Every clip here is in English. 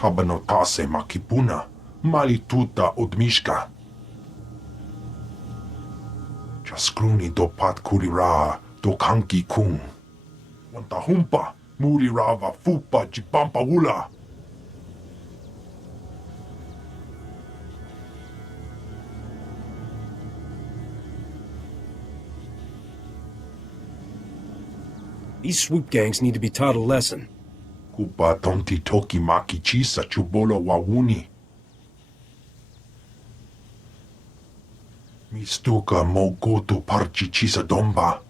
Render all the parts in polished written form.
Habanotase makipuna, malituta odmishka. Chaskruni do pat kurira do kanki kung. Wantahumpa, murirava fupa jipampa wula. These swoop gangs need to be taught a lesson. Kupa tonti toki maki chisa chubolo wawuni. Mistuka mogoto parchi chisa domba.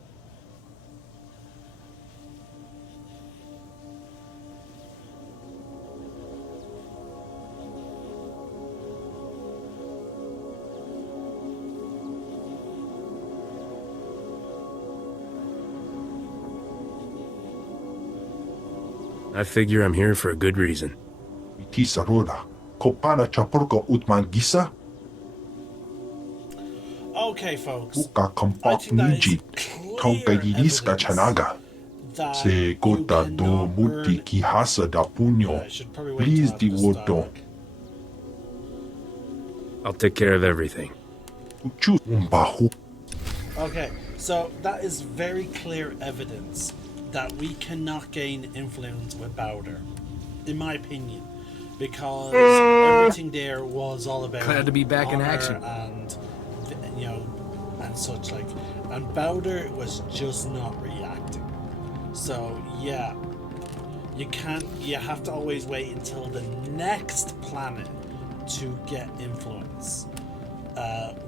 I figure I'm here for a good reason. Tisa roda. Kopana chapurko utman gisa. Okay, folks. Uka I kampak think that is nijit. Tonka clear yiriska evidence chanaga. that Se you gota do cannot muti earn- kihasa da I punyo. should probably wait Please till after di this woto. dialogue. I'll take care of everything. Uchu umbahu. Okay, so that is very clear evidence that we cannot gain influence with Bowder, in my opinion, because everything there was all about Glad to be back in honor action. and and such like, and Bowder was just not reacting. So yeah, you have to always wait until the next planet to get influence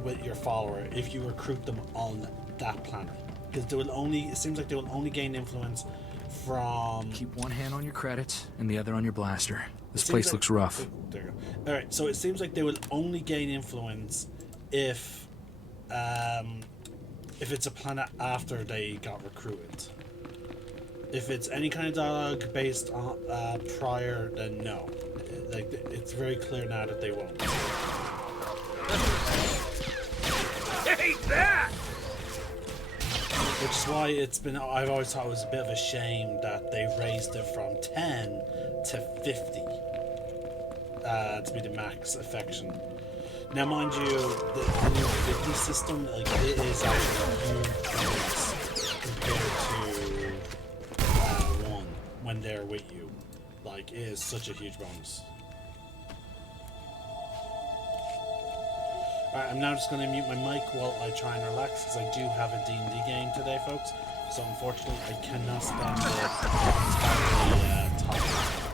with your follower if you recruit them on that planet, because it seems like they will only gain influence from. Keep one hand on your credits and the other on your blaster. This Seems place like- looks rough. There you go. All right, so it seems like they will only gain influence if it's a planet after they got recruited. If it's any kind of dialogue based on prior, then no. Like, it's very clear now that they won't. Take that! Which is why I've always thought it was a bit of a shame that they raised it from 10 to 50 to be the max affection. Now, mind you, the new 50 system, like, it is actually a huge bonus compared to 1 when they're with you. Like, it is such a huge bonus. Alright, I'm now just going to mute my mic while I try and relax, because I do have a D&D game today, folks. So unfortunately, I cannot spend the entire time.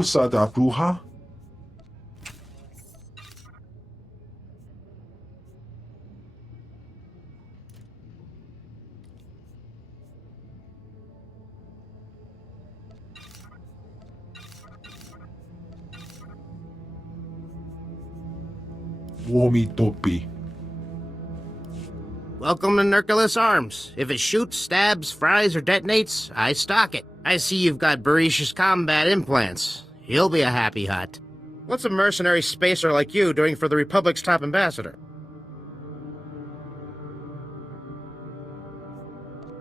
Usada bruja? Womi topi. Welcome to Nurculus Arms. If it shoots, stabs, fries, or detonates, I stock it. I see you've got Barish's combat implants. He'll be a happy hut. What's a mercenary spacer like you doing for the Republic's top ambassador?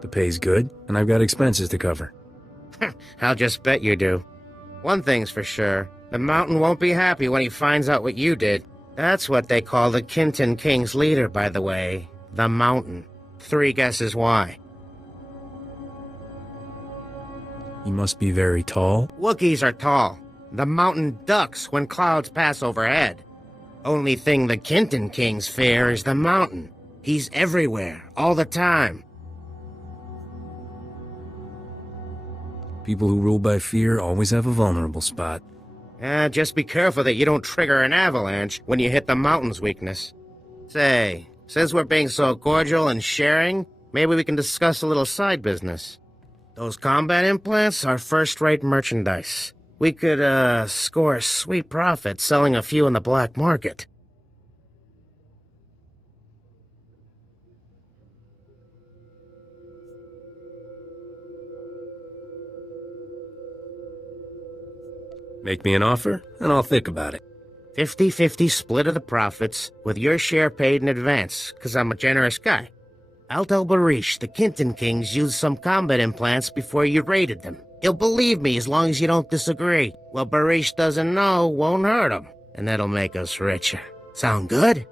The pay's good, and I've got expenses to cover. I'll just bet you do. One thing's for sure. The Mountain won't be happy when he finds out what you did. That's what they call the Kinton King's leader, by the way. The Mountain. 3 guesses why. He must be very tall. Wookiees are tall. The Mountain ducks when clouds pass overhead. Only thing the Kinton Kings fear is the Mountain. He's everywhere, all the time. People who rule by fear always have a vulnerable spot. Just be careful that you don't trigger an avalanche when you hit the Mountain's weakness. Say, since we're being so cordial and sharing, maybe we can discuss a little side business. Those combat implants are first-rate merchandise. We could, score a sweet profit selling a few in the black market. Make me an offer, and I'll think about it. 50-50 split of the profits, with your share paid in advance, 'cause I'm a generous guy. I'll tell Barish the Kinton Kings used some combat implants before you raided them. He'll believe me as long as you don't disagree. What Barish doesn't know won't hurt him, and that'll make us richer. Sound good?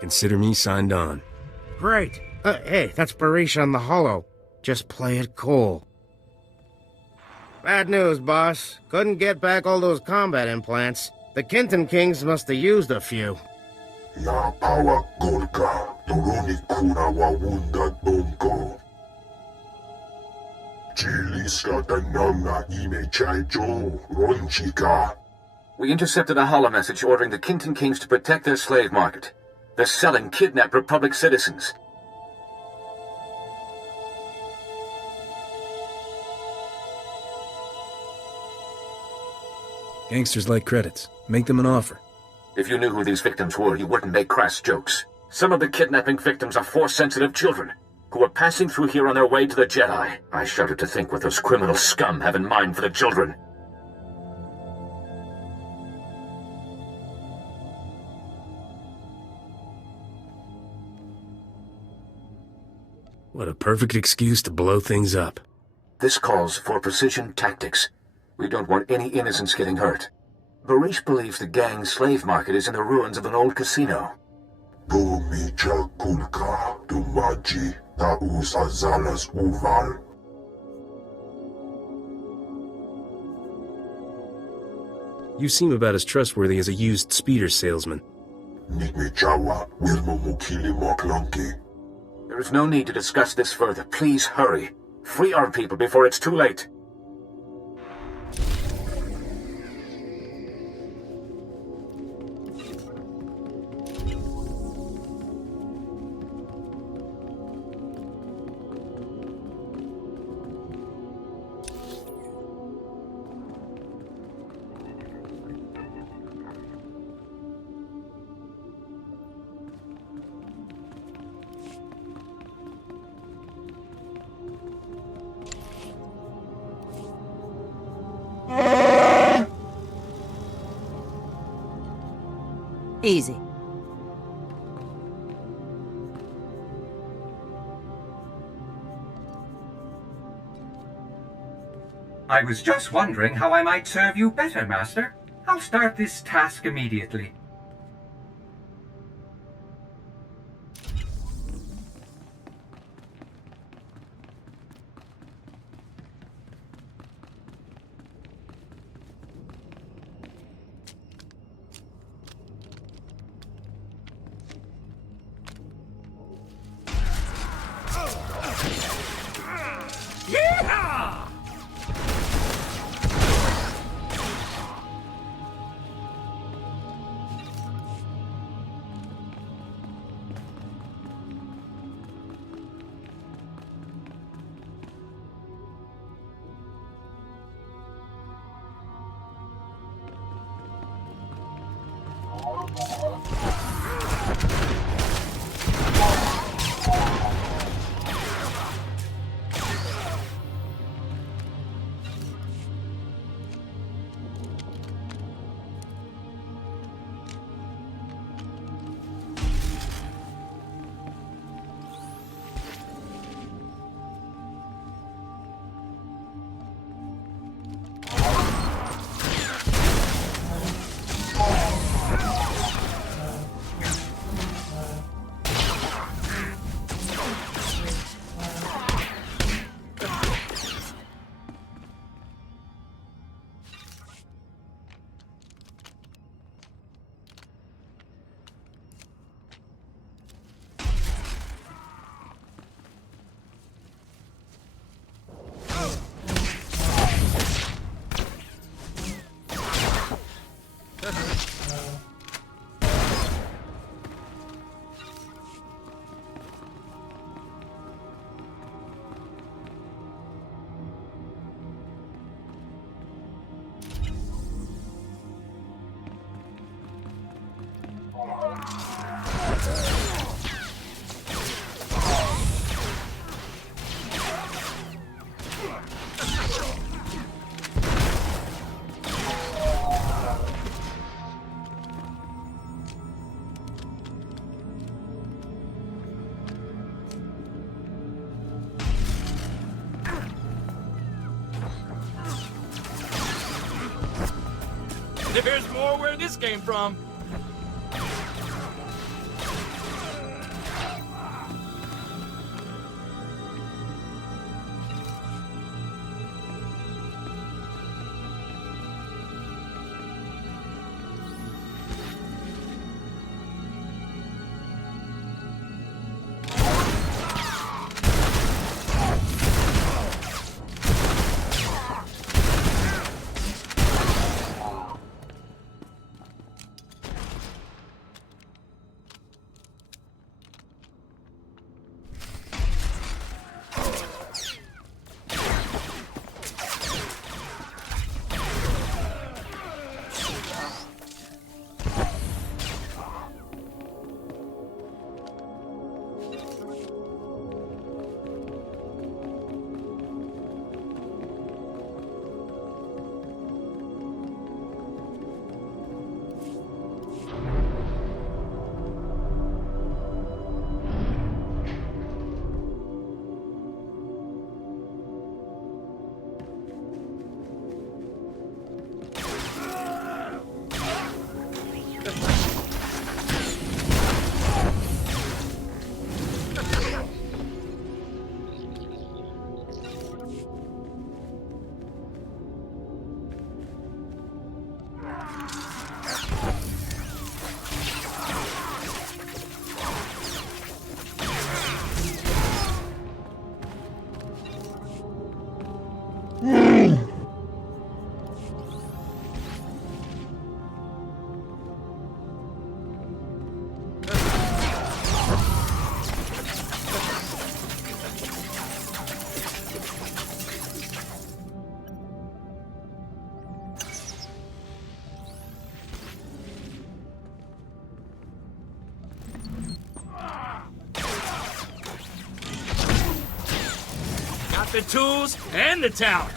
Consider me signed on. Great. Hey, that's Barish on the holo. Just play it cool. Bad news, boss. Couldn't get back all those combat implants. The Kinton Kings must have used a few. La power golka, toroni kuna wawunda donko. Chiliska tananga ime chaijo, ronchika. We intercepted a holo message ordering the Kinton Kings to protect their slave market. They're selling kidnapped Republic citizens. Gangsters like credits. Make them an offer. If you knew who these victims were, you wouldn't make crass jokes. Some of the kidnapping victims are Force-sensitive children who are passing through here on their way to the Jedi. I shudder to think what those criminal scum have in mind for the children. What a perfect excuse to blow things up. This calls for precision tactics. We don't want any innocents getting hurt. Barish believes the gang's slave market is in the ruins of an old casino. Domicha kulka, dumaji, taus azalas uval. You seem about as trustworthy as a used speeder salesman. Nikmechawa, wilmo mukili moklonki. There is no need to discuss this further. Please hurry. Free our people before it's too late. Easy. I was just wondering how I might serve you better, Master. I'll start this task immediately. There's more where this came from. The tools and the talent.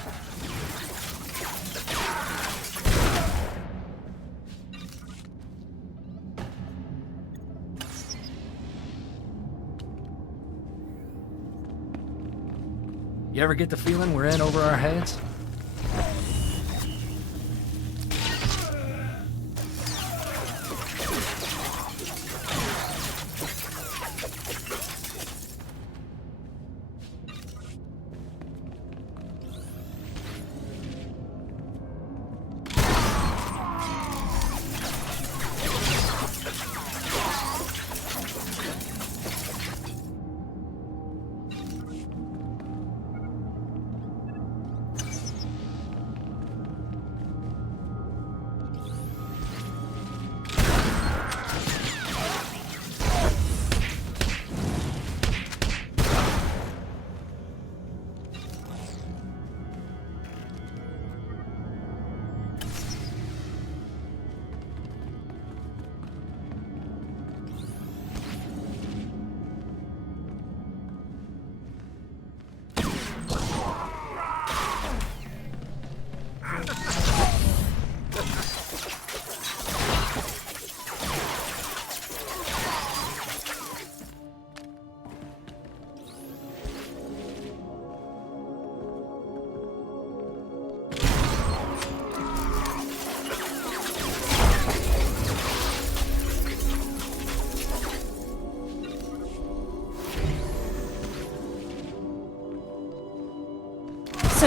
You ever get the feeling we're in over our heads?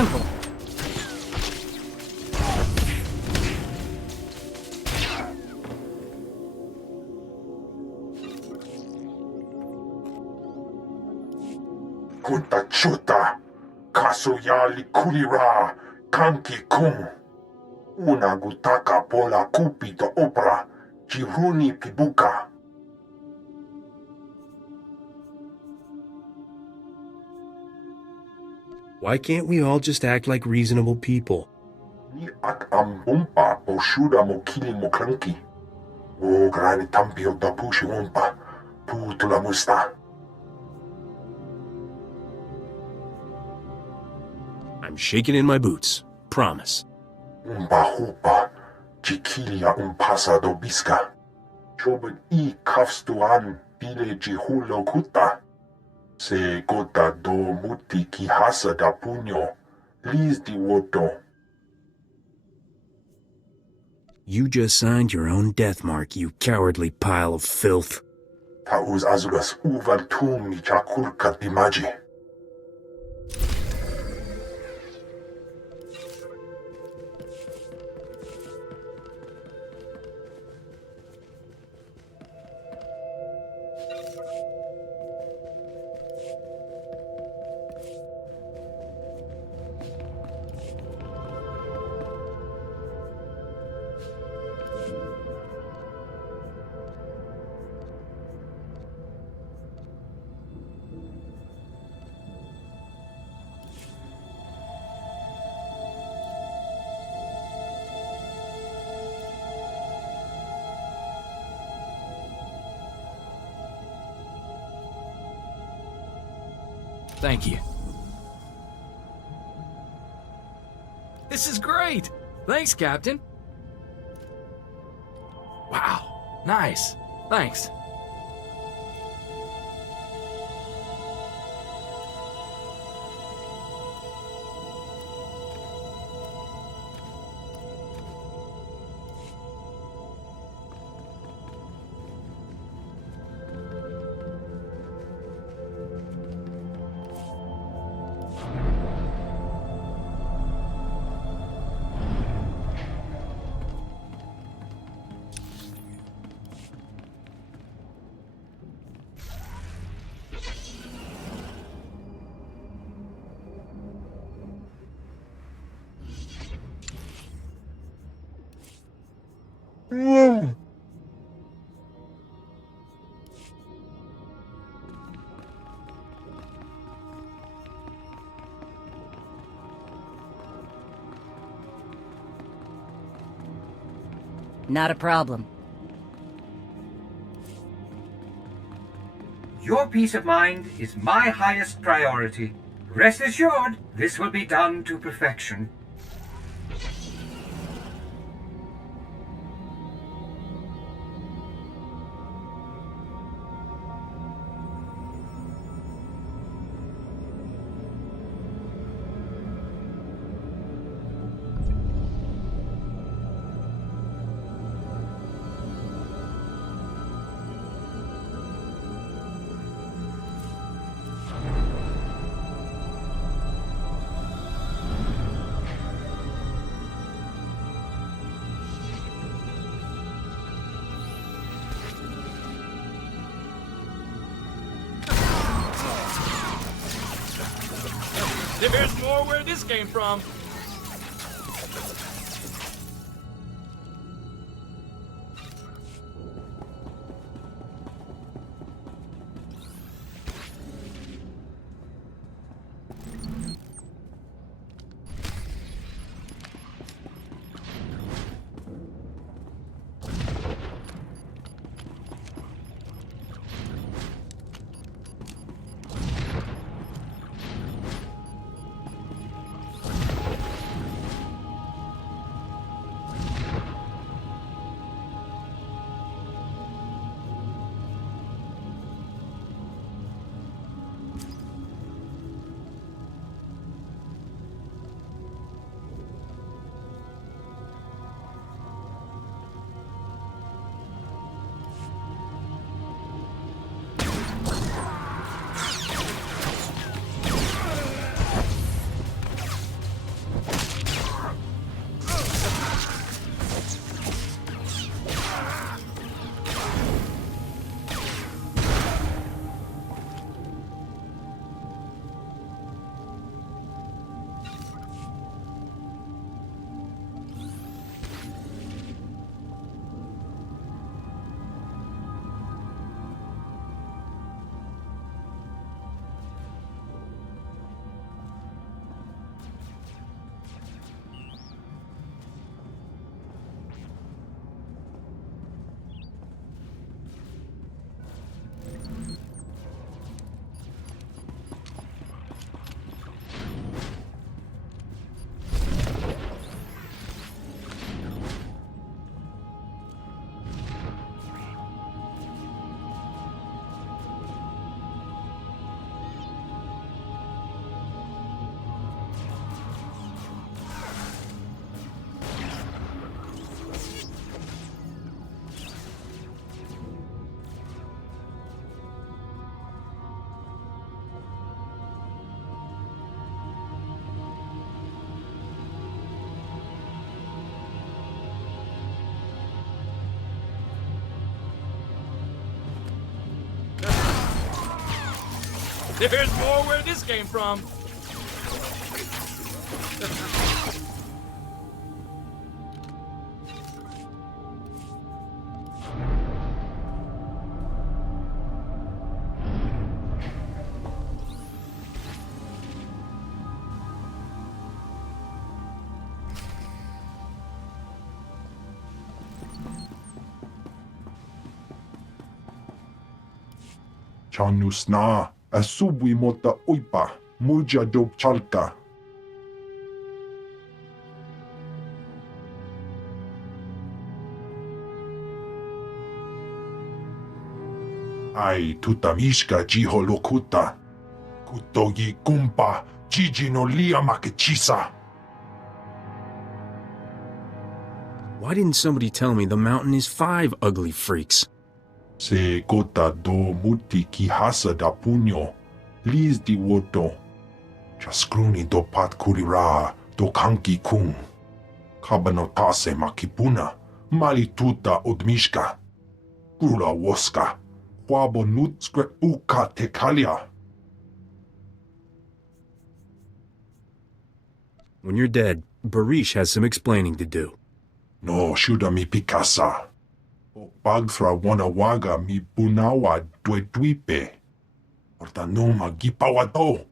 simple. Kunta chuta, kasuyali kulira, kanki kum. Una gutaka pola kupito opera, jiruni pibuka. Why can't we all just act like reasonable people? Ni ak ambumpa o shuda mo kili mo klanki. O grani tampi o tapushi umpa, putula musta. I'm shaking in my boots. Promise. Umpa hupa, chikilia umpasa do biska. Choben I kafstuan pile jihulo kuta. Se gota do muti ki hasa da puño, liz di woto. You just signed your own death mark, you cowardly pile of filth. Ta uz azugas uval tum mi chakulka dimaji. Thank you. This is great! Thanks, Captain. Wow, nice. Thanks. Not a problem. Your peace of mind is my highest priority. Rest assured, this will be done to perfection. There's more where this came from. There's more where this came from. Chanusna, asubwi mota uipa, muja dop chalka. Ai tutamishka jiholokuta. Kutogi kumpa, jiji no lia makechisa. Why didn't somebody tell me the mountain is 5 ugly freaks? Se gota do muti ki hasa da punyo, liz di woto. Chaskruni do pat kurira, do kanki kung. Kabano tase makipuna, mali tuta odmishka. Gula woska, wabo nutskre uka tekalia. When you're dead, Barish has some explaining to do. No shuda mi pikasa. O pagthra wanawaga mi bunawa dwetuipe. Ortanoma gipawato.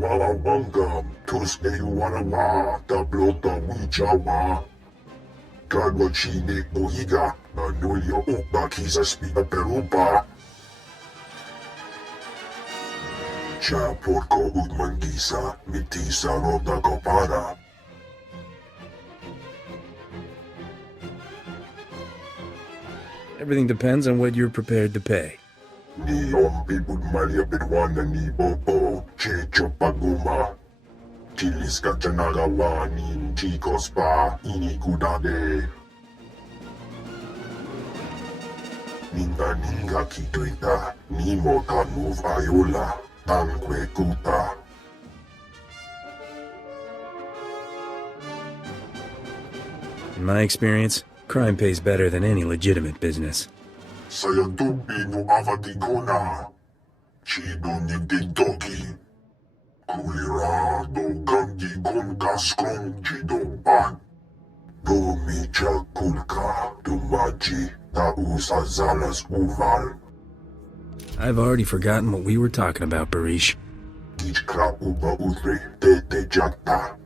Walawangam, Tuesday Wanawa, Tablota Wijawa. Kadwa Chine Bohiga, Nanulio Upa Kisa Spina Perupa. Cha Porco Udmangisa, Mitisa Rota Copara. Everything depends on what you're prepared to pay. Ni ombi budmalia bedwana ni bobo, checho paguma. Chilis kachanagawa ni chicos pa inikudade. Ninga ninga kituita, ni mota move ayola, tankwe kuta. In my experience, crime pays better than any legitimate business. Sayantubi no avatigona. Chido ni dintogi. Kulira do gangi kon kaskong chido pan. Do micha kulka do maji ta usazalas uval. I've already forgotten what we were talking about, Barish. Kichkra uba utre tete jakta.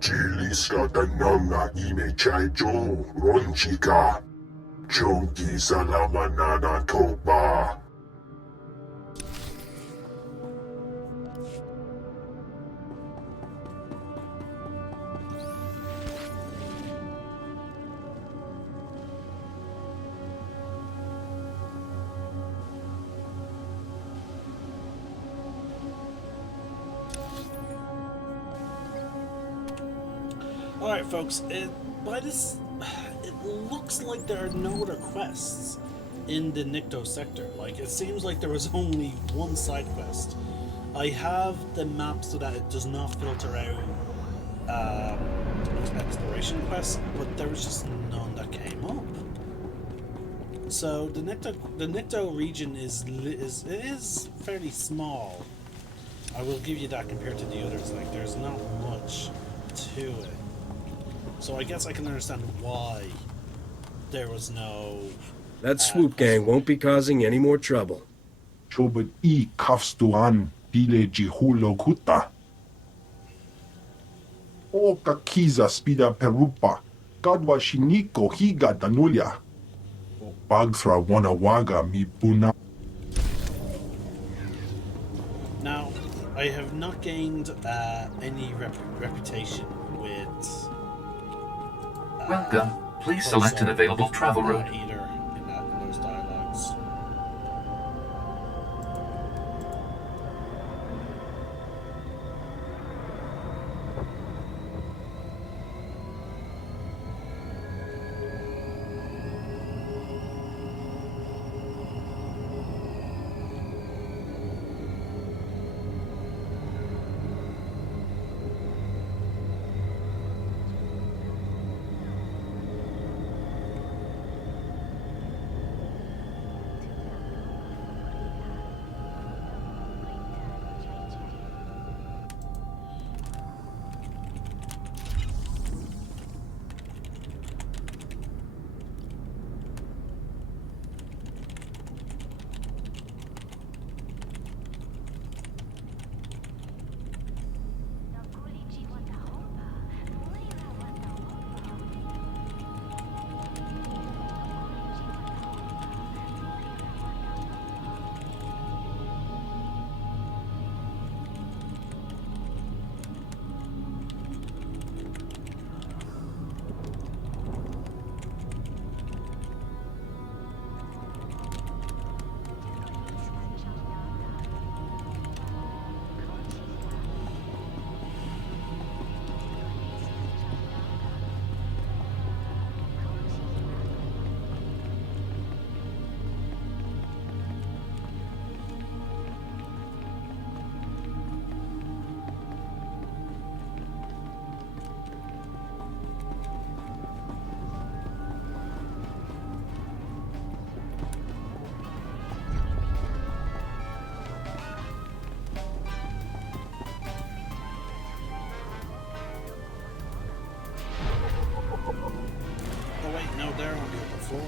Chiliska tananga ime chaicho ronchika. Chonki salamanana toba. Alright, folks, it looks like there are no other quests in the Nikto sector. Like, it seems like there was only one side quest. I have the map so that it does not filter out exploration quests, but there was just none that came up. So the Nikto region is fairly small. I will give you that compared to the others. Like, there's not much to it. So I guess I can understand why there was no... That swoop gang won't be causing any more trouble. Chobot I kafstuan dile jihulo kuta. O kakiza spida perupa. Gadwa shiniko higa danulia. O bagthra wanawaga mi buna. Now, I have not gained any reputation with... Welcome. Please select an available travel route. Either in those dialogues.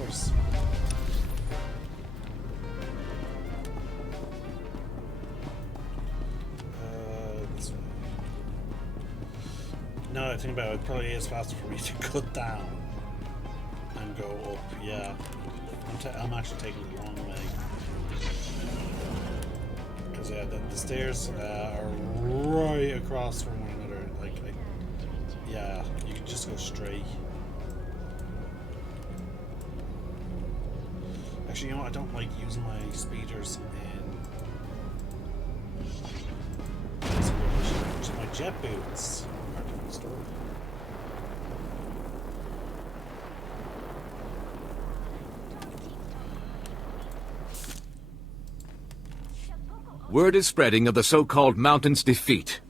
course. This way. No, I think about it, probably is faster for me to cut down and go up. Yeah, I'm actually taking the wrong way. Because yeah, the stairs are right across from one another. Like yeah, you can just go straight. Actually, you know what? I don't like using my speeders in just my jet boots. Are a different story. Word is spreading of the so-called Mountain's defeat.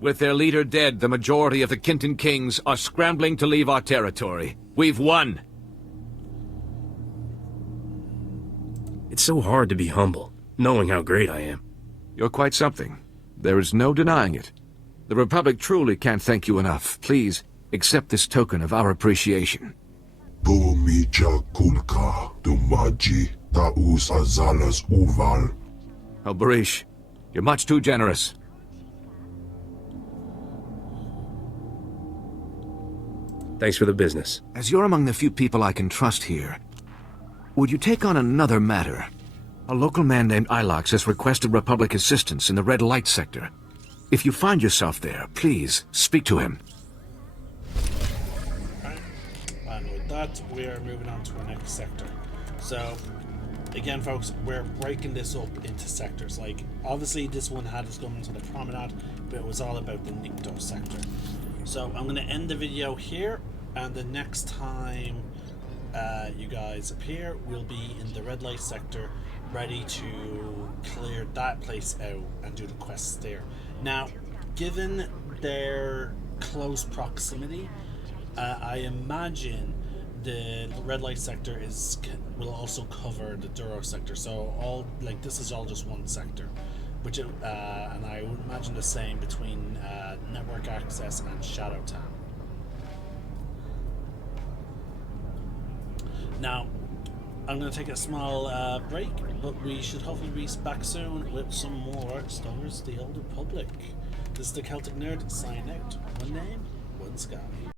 With their leader dead, the majority of the Kintan Kings are scrambling to leave our territory. We've won! It's so hard to be humble, knowing how great I am. You're quite something. There is no denying it. The Republic truly can't thank you enough. Please, accept this token of our appreciation. Pomija kulka dumaji taus azalas uval. Oh, Barish, you're much too generous. Thanks for the business. As you're among the few people I can trust here, would you take on another matter? A local man named Ilox has requested Republic assistance in the Red Light sector. If you find yourself there, please speak to him. Alright, and with that, we are moving on to our next sector. So, again, folks, we're breaking this up into sectors. Like, obviously, this one had us going to the promenade, but it was all about the Nikto sector. So, I'm going to end the video here, and the next time you guys appear, we'll be in the red light sector, ready to clear that place out and do the quests there. Now, given their close proximity, I imagine the red light sector will also cover the Duro sector. So all this is all just one sector, which and I would imagine the same between network access and Shadowtown. Now, I'm going to take a small break, but we should hopefully be back soon with some more Star Wars: The Old Republic. This is the Celtic Nerd signing out. One name, one sky.